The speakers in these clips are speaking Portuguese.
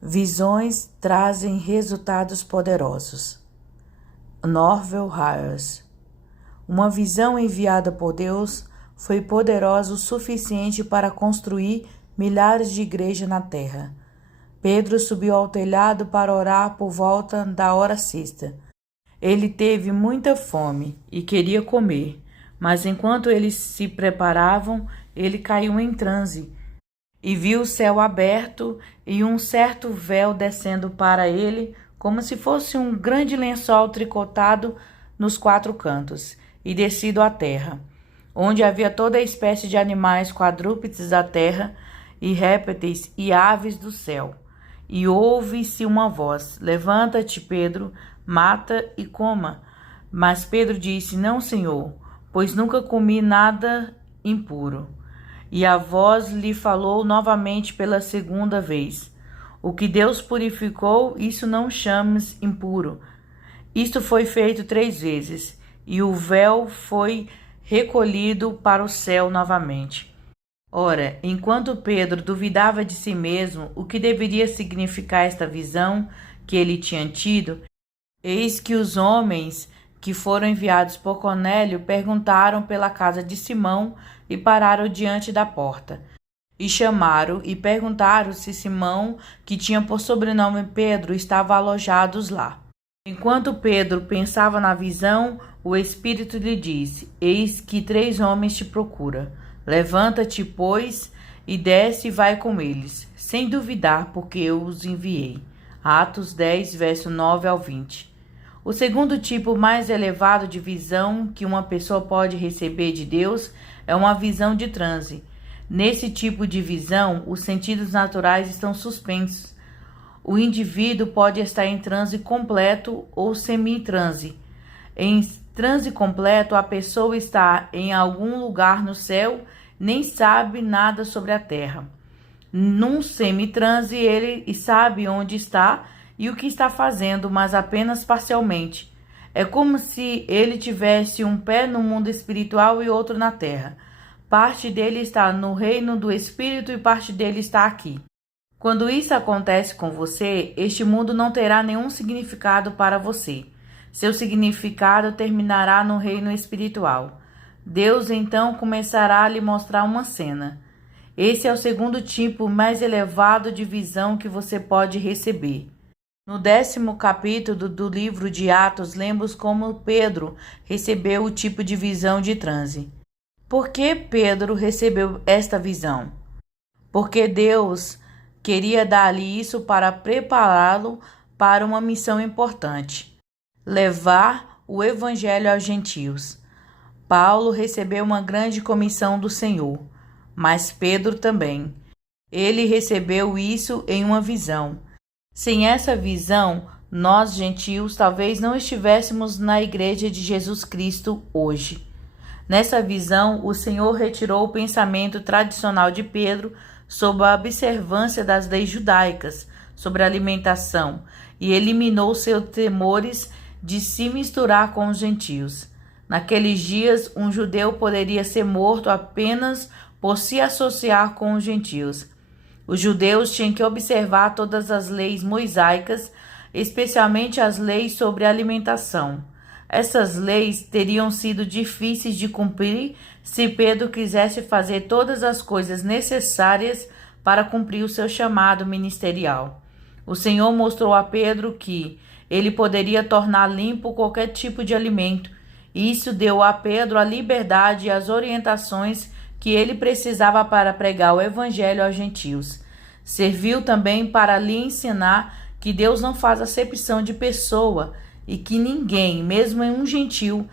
Visões trazem resultados poderosos. Norvel Hayes. Uma visão enviada por Deus foi poderosa o suficiente para construir milhares de igrejas na terra. Pedro subiu ao telhado para orar por volta da hora sexta. Ele teve muita fome e queria comer, mas enquanto eles se preparavam, ele caiu em transe e viu o céu aberto e um certo véu descendo para ele, como se fosse um grande lençol tricotado nos quatro cantos e descido à terra, onde havia toda espécie de animais quadrúpedes da terra e répteis e aves do céu. E ouve-se uma voz: Levanta-te, Pedro, mata e coma. Mas Pedro disse: Não, Senhor, pois nunca comi nada impuro. E a voz lhe falou novamente pela segunda vez: O que Deus purificou, isso não chames impuro. Isto foi feito 3 vezes, e o véu foi recolhido para o céu novamente. Ora, enquanto Pedro duvidava de si mesmo o que deveria significar esta visão que ele tinha tido, eis que os homens que foram enviados por Cornélio perguntaram pela casa de Simão e pararam diante da porta. E chamaram e perguntaram se Simão, que tinha por sobrenome Pedro, estava alojado lá. Enquanto Pedro pensava na visão, o Espírito lhe disse: Eis que 3 homens te procuram. Levanta-te, pois, e desce e vai com eles, sem duvidar, porque eu os enviei. Atos 10, verso 9 ao 20. O segundo tipo mais elevado de visão que uma pessoa pode receber de Deus é uma visão de transe. Nesse tipo de visão, os sentidos naturais estão suspensos. O indivíduo pode estar em transe completo ou semi-transe. Em transe completo, a pessoa está em algum lugar no céu, nem sabe nada sobre a terra. Num semi-transe, ele sabe onde está e o que está fazendo, mas apenas parcialmente. É como se ele tivesse um pé no mundo espiritual e outro na terra. Parte dele está no reino do espírito e parte dele está aqui. Quando isso acontece com você, este mundo não terá nenhum significado para você. Seu significado terminará no reino espiritual. Deus então começará a lhe mostrar uma cena. Esse é o segundo tipo mais elevado de visão que você pode receber. No 10º capítulo do livro de Atos, lemos como Pedro recebeu o tipo de visão de transe. Por que Pedro recebeu esta visão? Porque Deus queria dar-lhe isso para prepará-lo para uma missão importante: levar o evangelho aos gentios. Paulo recebeu uma grande comissão do Senhor, mas Pedro também. Ele recebeu isso em uma visão. Sem essa visão, nós, gentios, talvez não estivéssemos na igreja de Jesus Cristo hoje. Nessa visão, o Senhor retirou o pensamento tradicional de Pedro sobre a observância das leis judaicas, sobre a alimentação, e eliminou seus temores de se misturar com os gentios. Naqueles dias, um judeu poderia ser morto apenas por se associar com os gentios. Os judeus tinham que observar todas as leis mosaicas, especialmente as leis sobre a alimentação. Essas leis teriam sido difíceis de cumprir se Pedro quisesse fazer todas as coisas necessárias para cumprir o seu chamado ministerial. O Senhor mostrou a Pedro que ele poderia tornar limpo qualquer tipo de alimento. Isso deu a Pedro a liberdade e as orientações que ele precisava para pregar o evangelho aos gentios. Serviu também para lhe ensinar que Deus não faz acepção de pessoa e que ninguém, mesmo um gentil,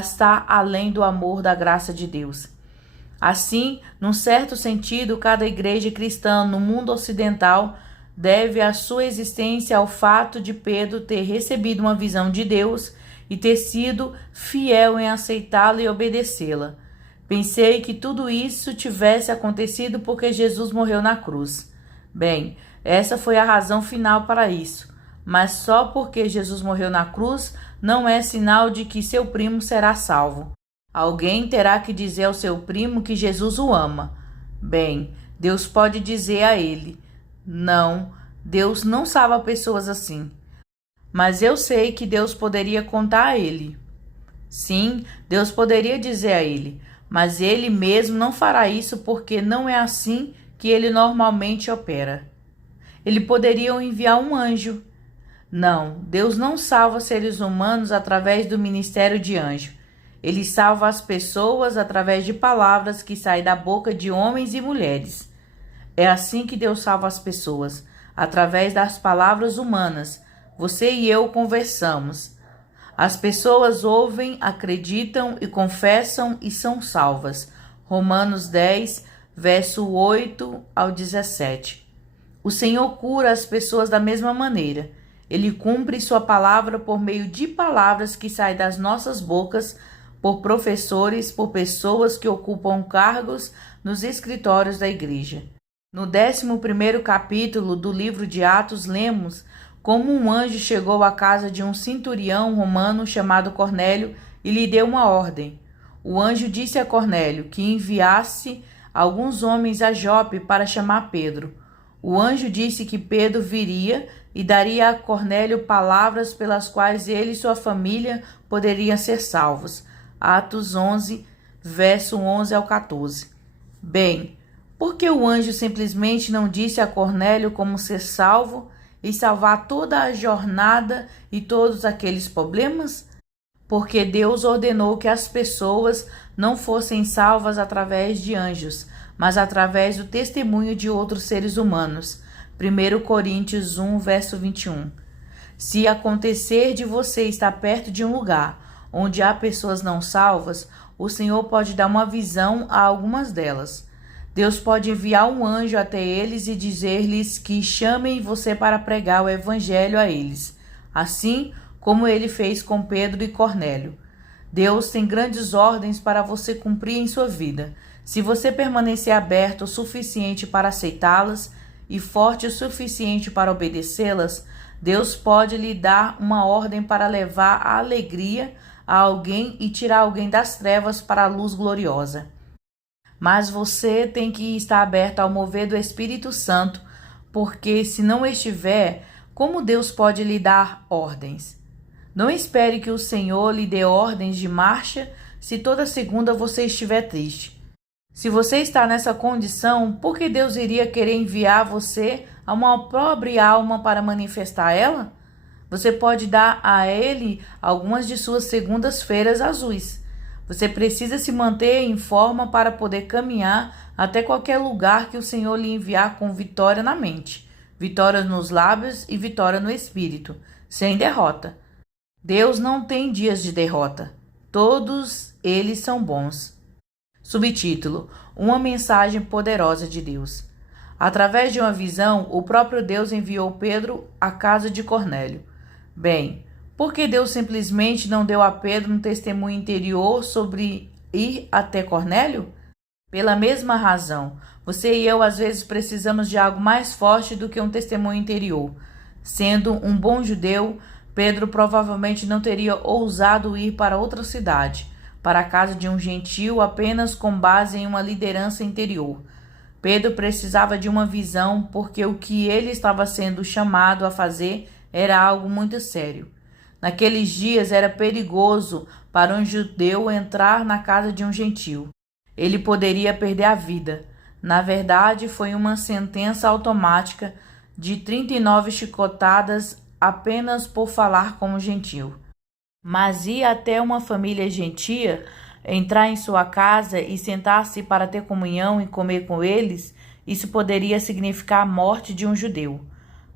está além do amor da graça de Deus. Assim, num certo sentido, cada igreja cristã no mundo ocidental deve a sua existência ao fato de Pedro ter recebido uma visão de Deus e ter sido fiel em aceitá-la e obedecê-la. Pensei que tudo isso tivesse acontecido porque Jesus morreu na cruz. Bem, essa foi a razão final para isso. Mas só porque Jesus morreu na cruz não é sinal de que seu primo será salvo. Alguém terá que dizer ao seu primo que Jesus o ama. Bem, Deus pode dizer a ele: não, Deus não salva pessoas assim. Mas eu sei que Deus poderia contar a ele. Sim, Deus poderia dizer a ele, mas ele mesmo não fará isso porque não é assim que ele normalmente opera. Ele poderia enviar um anjo. Não, Deus não salva seres humanos através do ministério de anjo. Ele salva as pessoas através de palavras que saem da boca de homens e mulheres. É assim que Deus salva as pessoas, através das palavras humanas. Você e eu conversamos. As pessoas ouvem, acreditam e confessam e são salvas. Romanos 10, verso 8 ao 17. O Senhor cura as pessoas da mesma maneira. Ele cumpre sua palavra por meio de palavras que saem das nossas bocas, por professores, por pessoas que ocupam cargos nos escritórios da igreja. No 11º capítulo do livro de Atos, lemos como um anjo chegou à casa de um centurião romano chamado Cornélio e lhe deu uma ordem. O anjo disse a Cornélio que enviasse alguns homens a Jope para chamar Pedro. O anjo disse que Pedro viria e daria a Cornélio palavras pelas quais ele e sua família poderiam ser salvos. Atos 11, verso 11 ao 14. Bem, por que o anjo simplesmente não disse a Cornélio como ser salvo e salvar toda a jornada e todos aqueles problemas? Porque Deus ordenou que as pessoas não fossem salvas através de anjos, mas através do testemunho de outros seres humanos. 1 Coríntios 1, verso 21. Se acontecer de você estar perto de um lugar onde há pessoas não salvas, o Senhor pode dar uma visão a algumas delas. Deus pode enviar um anjo até eles e dizer-lhes que chamem você para pregar o evangelho a eles, assim como ele fez com Pedro e Cornélio. Deus tem grandes ordens para você cumprir em sua vida. Se você permanecer aberto o suficiente para aceitá-las e forte o suficiente para obedecê-las, Deus pode lhe dar uma ordem para levar a alegria a alguém e tirar alguém das trevas para a luz gloriosa. Mas você tem que estar aberto ao mover do Espírito Santo, porque se não estiver, como Deus pode lhe dar ordens? Não espere que o Senhor lhe dê ordens de marcha se toda segunda você estiver triste. Se você está nessa condição, por que Deus iria querer enviar você a uma pobre alma para manifestar ela? Você pode dar a ele algumas de suas segundas-feiras azuis. Você precisa se manter em forma para poder caminhar até qualquer lugar que o Senhor lhe enviar com vitória na mente, vitória nos lábios e vitória no espírito, sem derrota. Deus não tem dias de derrota. Todos eles são bons. Subtítulo: Uma mensagem poderosa de Deus. Através de uma visão, o próprio Deus enviou Pedro à casa de Cornélio. Bem, por que Deus simplesmente não deu a Pedro um testemunho interior sobre ir até Cornélio? Pela mesma razão, você e eu às vezes precisamos de algo mais forte do que um testemunho interior. Sendo um bom judeu, Pedro provavelmente não teria ousado ir para outra cidade, para a casa de um gentil apenas com base em uma liderança interior. Pedro precisava de uma visão porque o que ele estava sendo chamado a fazer era algo muito sério. Naqueles dias era perigoso para um judeu entrar na casa de um gentil. Ele poderia perder a vida. Na verdade, foi uma sentença automática de 39 chicotadas apenas por falar com um gentil. Mas ir até uma família gentia, entrar em sua casa e sentar-se para ter comunhão e comer com eles, isso poderia significar a morte de um judeu.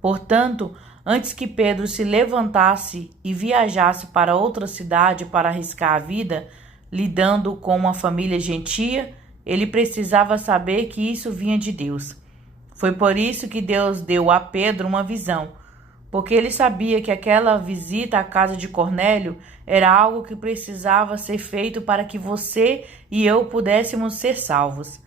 Portanto, antes que Pedro se levantasse e viajasse para outra cidade para arriscar a vida, lidando com uma família gentia, ele precisava saber que isso vinha de Deus. Foi por isso que Deus deu a Pedro uma visão, porque ele sabia que aquela visita à casa de Cornélio era algo que precisava ser feito para que você e eu pudéssemos ser salvos.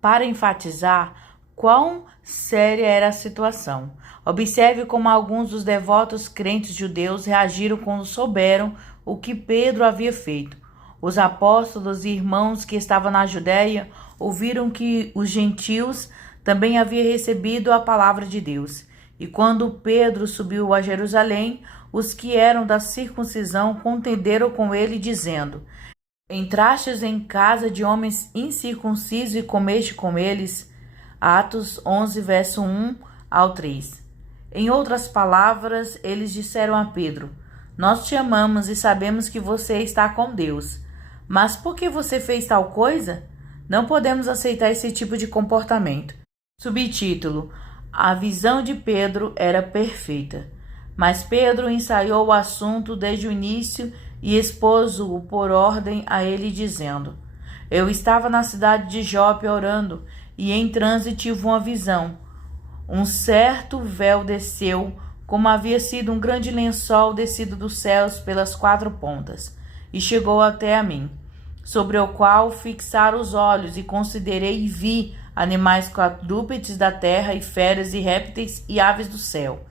Para enfatizar quão séria era a situação, observe como alguns dos devotos crentes judeus reagiram quando souberam o que Pedro havia feito. Os apóstolos e irmãos que estavam na Judéia ouviram que os gentios também haviam recebido a palavra de Deus, E quando Pedro subiu a Jerusalém, os que eram da circuncisão contenderam com ele, dizendo: Entrastes em casa de homens incircuncisos e comeste com eles? Atos 11, verso 1 ao 3. Em outras palavras, eles disseram a Pedro: Nós te amamos e sabemos que você está com Deus. Mas por que você fez tal coisa? Não podemos aceitar esse tipo de comportamento. Subtítulo: A visão de Pedro era perfeita. Mas Pedro ensaiou o assunto desde o início e expôs-o por ordem a ele, dizendo: Eu estava na cidade de Jope orando, e em transe tive uma visão. Um certo véu desceu, como havia sido um grande lençol descido dos céus pelas 4 pontas, e chegou até a mim, sobre o qual fixaram os olhos, e considerei e vi animais quadrúpedes da terra, e feras, e répteis, e aves do céu.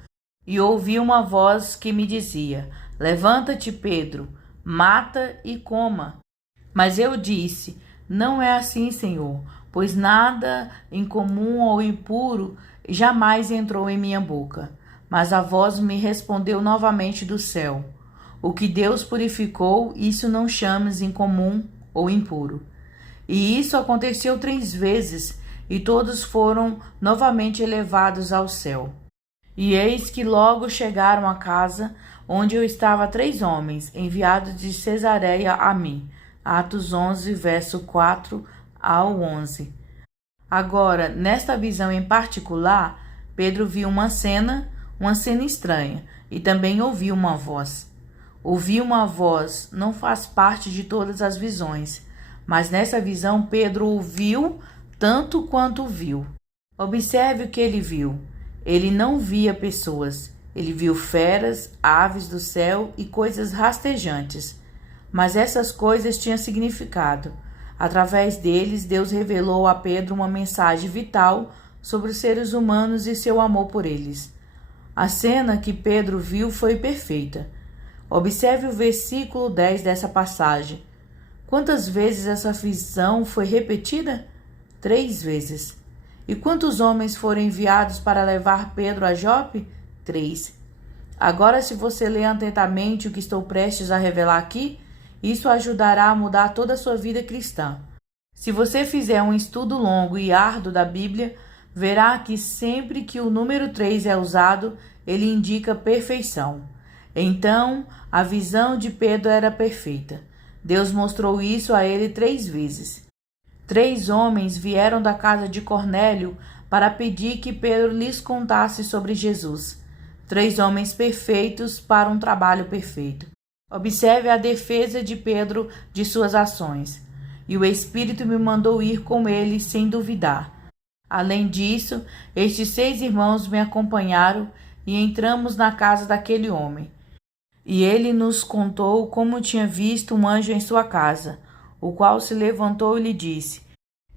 E ouvi uma voz que me dizia: Levanta-te, Pedro, mata e coma. Mas eu disse: Não é assim, Senhor, pois nada incomum ou impuro jamais entrou em minha boca. Mas a voz me respondeu novamente do céu: O que Deus purificou, isso não chames incomum ou impuro. E isso aconteceu 3 vezes, e todos foram novamente elevados ao céu. E eis que logo chegaram à casa, onde eu estava 3 homens, enviados de Cesareia a mim. Atos 11, verso 4 ao 11. Agora, nesta visão em particular, Pedro viu uma cena estranha, e também ouviu uma voz. Ouvir uma voz não faz parte de todas as visões, mas nessa visão Pedro ouviu tanto quanto viu. Observe o que ele viu. Ele não via pessoas, ele viu feras, aves do céu e coisas rastejantes. Mas essas coisas tinham significado. Através deles, Deus revelou a Pedro uma mensagem vital sobre os seres humanos e seu amor por eles. A cena que Pedro viu foi perfeita. Observe o versículo 10 dessa passagem. Quantas vezes essa visão foi repetida? 3 vezes. E quantos homens foram enviados para levar Pedro a Jope? 3. Agora, se você ler atentamente o que estou prestes a revelar aqui, isso ajudará a mudar toda a sua vida cristã. Se você fizer um estudo longo e árduo da Bíblia, verá que sempre que o número 3 é usado, ele indica perfeição. Então, a visão de Pedro era perfeita. Deus mostrou isso a ele 3 vezes. 3 homens vieram da casa de Cornélio para pedir que Pedro lhes contasse sobre Jesus. 3 homens perfeitos para um trabalho perfeito. Observe a defesa de Pedro de suas ações. E o Espírito me mandou ir com ele sem duvidar. Além disso, estes 6 irmãos me acompanharam e entramos na casa daquele homem. E ele nos contou como tinha visto um anjo em sua casa, o qual se levantou e lhe disse: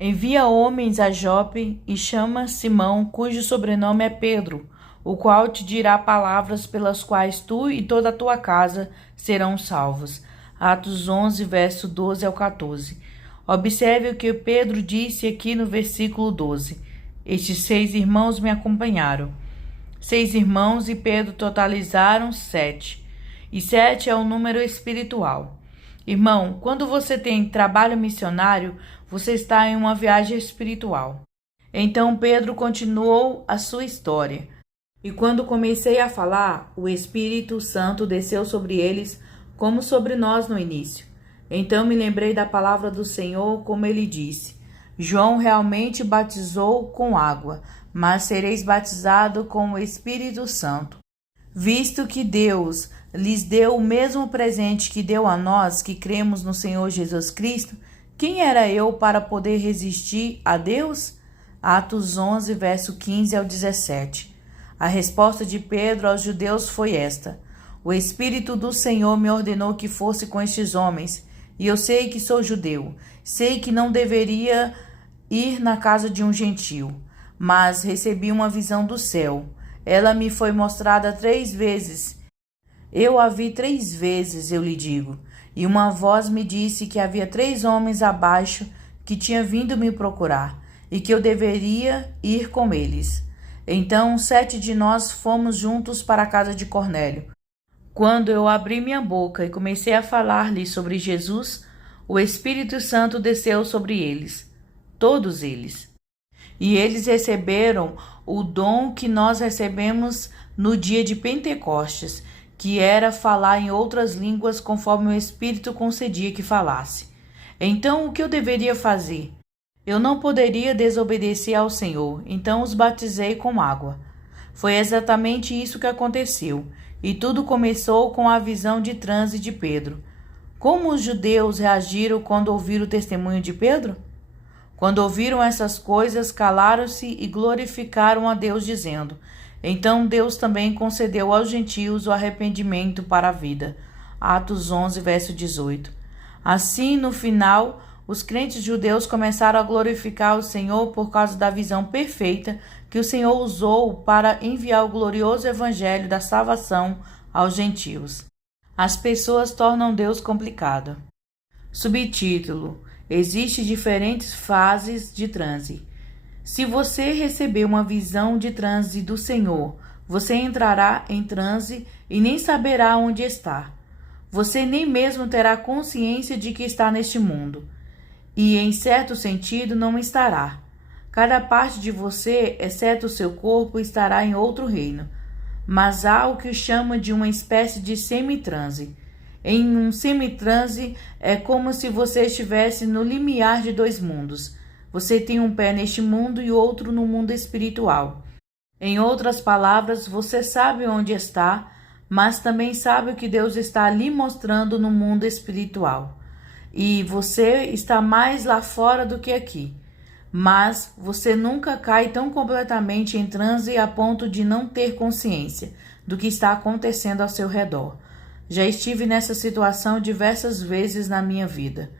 Envia homens a Jope e chama Simão, cujo sobrenome é Pedro, o qual te dirá palavras pelas quais tu e toda a tua casa serão salvos. Atos 11, verso 12 ao 14. Observe o que Pedro disse aqui no versículo 12. Estes 6 irmãos me acompanharam. 6 irmãos e Pedro totalizaram 7. E 7 é o número espiritual. Irmão, quando você tem trabalho missionário, você está em uma viagem espiritual. Então Pedro continuou a sua história. E quando comecei a falar, o Espírito Santo desceu sobre eles como sobre nós no início. Então me lembrei da palavra do Senhor, como ele disse: João realmente batizou com água, mas sereis batizados com o Espírito Santo. Visto que Deus lhes deu o mesmo presente que deu a nós que cremos no Senhor Jesus Cristo, quem era eu para poder resistir a Deus? Atos 11, verso 15 ao 17. A resposta de Pedro aos judeus foi esta: O Espírito do Senhor me ordenou que fosse com estes homens, e eu sei que sou judeu, sei que não deveria ir na casa de um gentio, mas recebi uma visão do céu. Ela me foi mostrada 3 vezes. Eu a vi 3 vezes, eu lhe digo. E uma voz me disse que havia 3 homens abaixo que tinham vindo me procurar, e que eu deveria ir com eles. Então 7 de nós fomos juntos para a casa de Cornélio. Quando eu abri minha boca e comecei a falar-lhe sobre Jesus, o Espírito Santo desceu sobre eles, todos eles. E eles receberam o dom que nós recebemos no dia de Pentecostes, que era falar em outras línguas conforme o Espírito concedia que falasse. Então, o que eu deveria fazer? Eu não poderia desobedecer ao Senhor, então os batizei com água. Foi exatamente isso que aconteceu, e tudo começou com a visão de transe de Pedro. Como os judeus reagiram quando ouviram o testemunho de Pedro? Quando ouviram essas coisas, calaram-se e glorificaram a Deus, dizendo: Então Deus também concedeu aos gentios o arrependimento para a vida. Atos 11, verso 18. Assim, no final, os crentes judeus começaram a glorificar o Senhor por causa da visão perfeita que o Senhor usou para enviar o glorioso evangelho da salvação aos gentios. As pessoas tornam Deus complicado. Subtítulo: Existem diferentes fases de transe. Se você receber uma visão de transe do Senhor, você entrará em transe e nem saberá onde está. Você nem mesmo terá consciência de que está neste mundo. E, em certo sentido, não estará. Cada parte de você, exceto o seu corpo, estará em outro reino. Mas há o que chama de uma espécie de semitranse. Em um semitranse, é como se você estivesse no limiar de dois mundos. Você tem um pé neste mundo e outro no mundo espiritual. Em outras palavras, você sabe onde está, mas também sabe o que Deus está lhe mostrando no mundo espiritual. E você está mais lá fora do que aqui. Mas você nunca cai tão completamente em transe a ponto de não ter consciência do que está acontecendo ao seu redor. Já estive nessa situação diversas vezes na minha vida.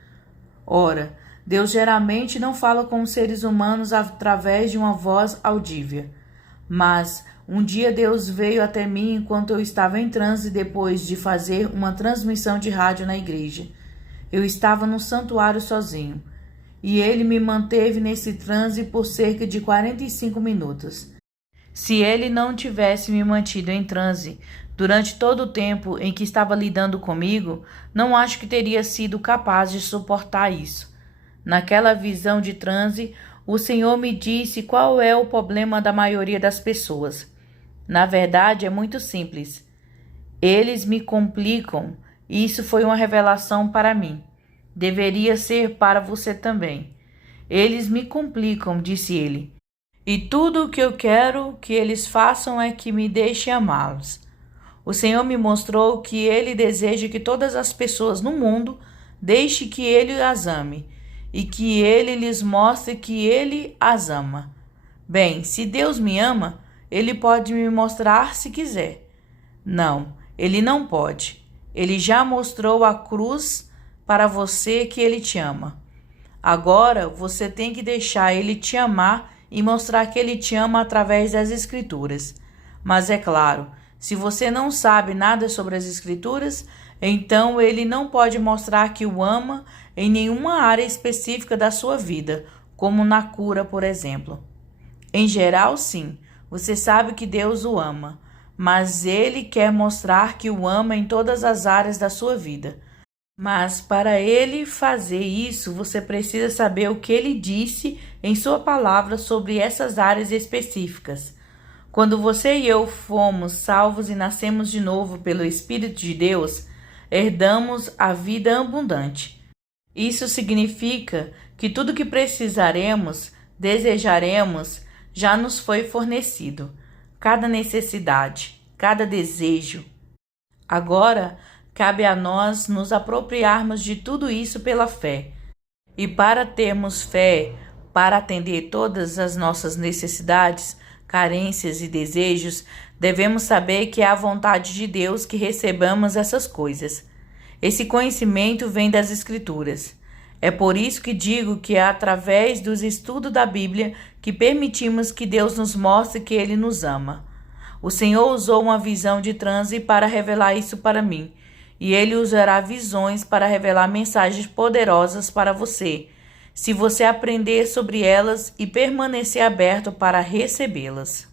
Ora, Deus geralmente não fala com os seres humanos através de uma voz audível. Mas um dia Deus veio até mim enquanto eu estava em transe depois de fazer uma transmissão de rádio na igreja. Eu estava no santuário sozinho, e ele me manteve nesse transe por cerca de 45 minutos. Se ele não tivesse me mantido em transe durante todo o tempo em que estava lidando comigo, não acho que teria sido capaz de suportar isso. Naquela visão de transe, o Senhor me disse qual é o problema da maioria das pessoas. Na verdade, é muito simples. Eles me complicam. Isso foi uma revelação para mim. Deveria ser para você também. Eles me complicam, disse ele. E tudo o que eu quero que eles façam é que me deixem amá-los. O Senhor me mostrou que ele deseja que todas as pessoas no mundo deixem que ele as ame e que ele lhes mostre que ele as ama. Bem, se Deus me ama, ele pode me mostrar se quiser. Não, ele não pode. Ele já mostrou a cruz para você que ele te ama. Agora você tem que deixar ele te amar e mostrar que ele te ama através das Escrituras. Mas é claro, se você não sabe nada sobre as Escrituras, então ele não pode mostrar que o ama em nenhuma área específica da sua vida, como na cura, por exemplo. Em geral, sim, você sabe que Deus o ama, mas ele quer mostrar que o ama em todas as áreas da sua vida. Mas para ele fazer isso, você precisa saber o que ele disse em sua palavra sobre essas áreas específicas. Quando você e eu fomos salvos e nascemos de novo pelo Espírito de Deus, herdamos a vida abundante. Isso significa que tudo que precisaremos, desejaremos, já nos foi fornecido. Cada necessidade, cada desejo. Agora, cabe a nós nos apropriarmos de tudo isso pela fé. E para termos fé, para atender todas as nossas necessidades, carências e desejos, devemos saber que é a vontade de Deus que recebamos essas coisas. Esse conhecimento vem das Escrituras. É por isso que digo que é através dos estudos da Bíblia que permitimos que Deus nos mostre que Ele nos ama. O Senhor usou uma visão de transe para revelar isso para mim, e Ele usará visões para revelar mensagens poderosas para você, se você aprender sobre elas e permanecer aberto para recebê-las.